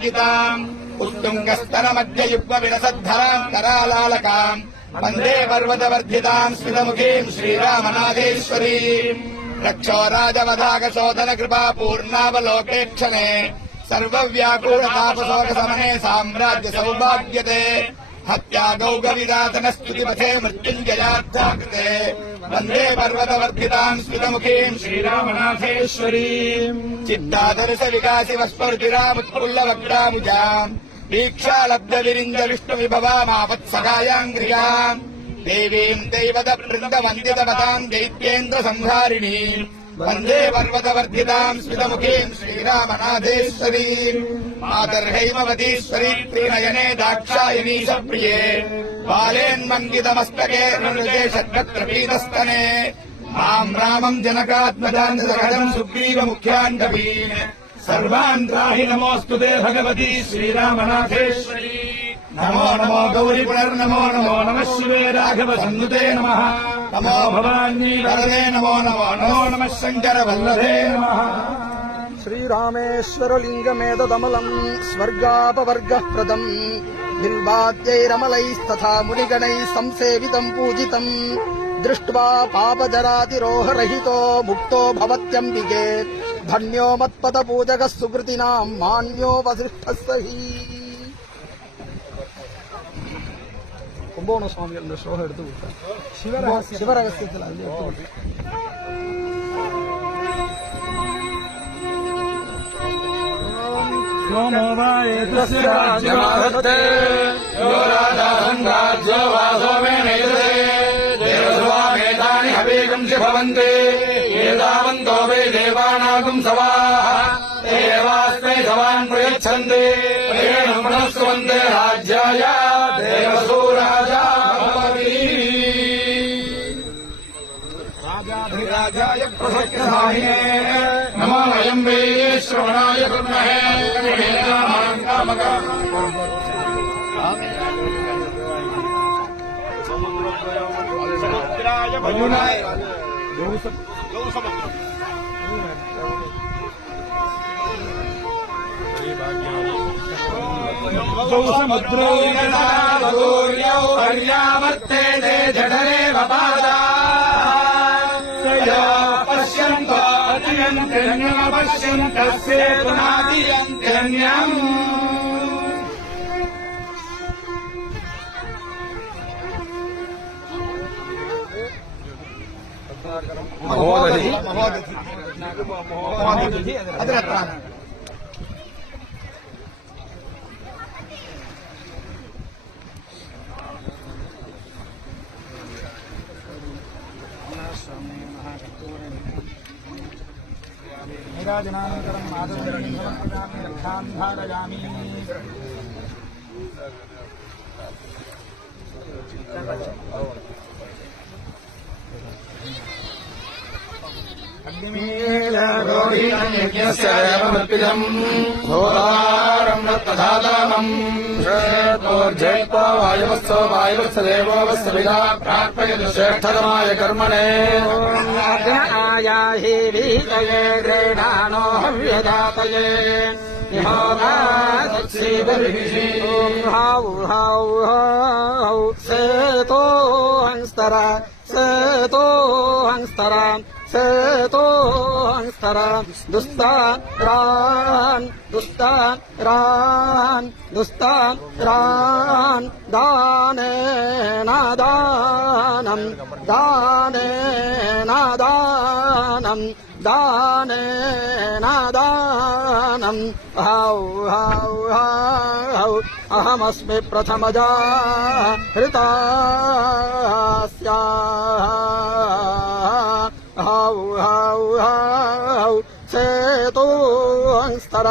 శ్రీరామనాథేశ్వరీమేవాంకితాम् उत्तुङ्गस्तनमध्ययुग्मविलसद्धराम् करालालकाम् वन्दे पर्वतवर्धिताम् स्मितमुखीम् श्रीरामनाथेश्वरीम् रक्षोराजवधागशोधनकृपापूर्णावलोकेक्षणे सर्वव्याकुलतापशोकशमने साम्राज्य सौभाग्यते हत्यागौगविदातनस्तुतिपथे मृत्युञ्जयार्थाकृते वन्दे पर्वतवर्धिताम् स्मितमुखीम् श्रीरामनाथेश्वरीम् चित्तादर्श विकासि वस्फुर्तिरामुत्पुल्लवक्रामुजाम् दीक्षालब्धविरिञ्ज विष्णुविभवामापत्सखायाङ्घ्रियाम् देवीम् दैवतवृन्दवन्दितपदाम् दैत्येन्द्रसंहारिणीम् वन्दे पर्वतवर्धिताम् स्मितमुखीम् श्रीरामनाथेश्वरीम् मातर्हैमवतीश्वरी त्रिनयने दाक्षायणीशप्रिये बालेन्मङ्गितमस्तके हृदये षट्कत्रपीतस्तने माम् रामम् जनकात्मजान् सहजम् सुग्रीवमुख्याण्डवीन् सर्वान् त्राहि नमोऽस्तु ते भगवती श्रीरामनाथेश्वरी नमो नमो गौरी पुनर्नमो नमो नमः शिवे राघव सन्नुते नमः नमो भवानी वरदे नमो नमो नमो नमः शङ्कर वल्लभे नमः श्रीरामेश्वरलिङ्गमेतदमलम् स्वर्गापवर्गः प्रदम् बिल्वाद्यैरमलैस्तथा मुनिगणैः संसेवितम् पूजितम् दृष्ट्वा पापजरातिरोहरहितो मुक्तो भवत्यम्बिके धन्यो मत्पदपूजकः सुकृतिनाम् मान्यो वसिष्ठः सही கும்போண சுவாமிகள் இந்த ஸ்லோகம் எடுத்து கொடுத்தார். சிவரகசியத்தில் அது எடுத்து கொடுத்தார். ఏదావంతో వై దేవానాగం సవాః దేవాస్మై సవాన్ ప్రయచ్చంతే మనస్సువంతే రాజ్యాయ దేవసూరాజా భవతి రాజాధిరాజాయ ప్రసక్తసాహినే నమో వయం వై శ్రవణాయ కుర్మహే సముద్రాయ వయునాయ సముద్రోర్యౌ పర్యావర్తే జఠరే వపాదా పశ్యంతో పశ్యంతస్యేతునాదియంత్యన్యం మహోదధి అదరత్న నీరాజనానంతరం మాధవరణి రక్షాన్ ధారయామి అగ్నిమీలరోహిణ్యస్యమర్పితం ఘోరారం రత్నధాతామం శ్రేతోర్జైత్వా వాయువస్సో వాయువస్స దేవో వస్స విదా ప్రార్పయతు శ్రేష్ఠతమాయ కర్మణే ఆయాహి వీతయే గ్రేణానో హవ్యదాతయే హౌ హౌ హౌ సేతో హంస్తర సేతో హంస్తర సేతో హంస్తర దుస్తారాన్ దుస్తారాన్ దుస్తారాన్ దానేన దానం దానేన దానం దానేన దానం హౌ హౌ హౌ అహమస్మి ప్రథమజా హృతాస్యా హౌ హౌ హౌ సేతో హంస్తర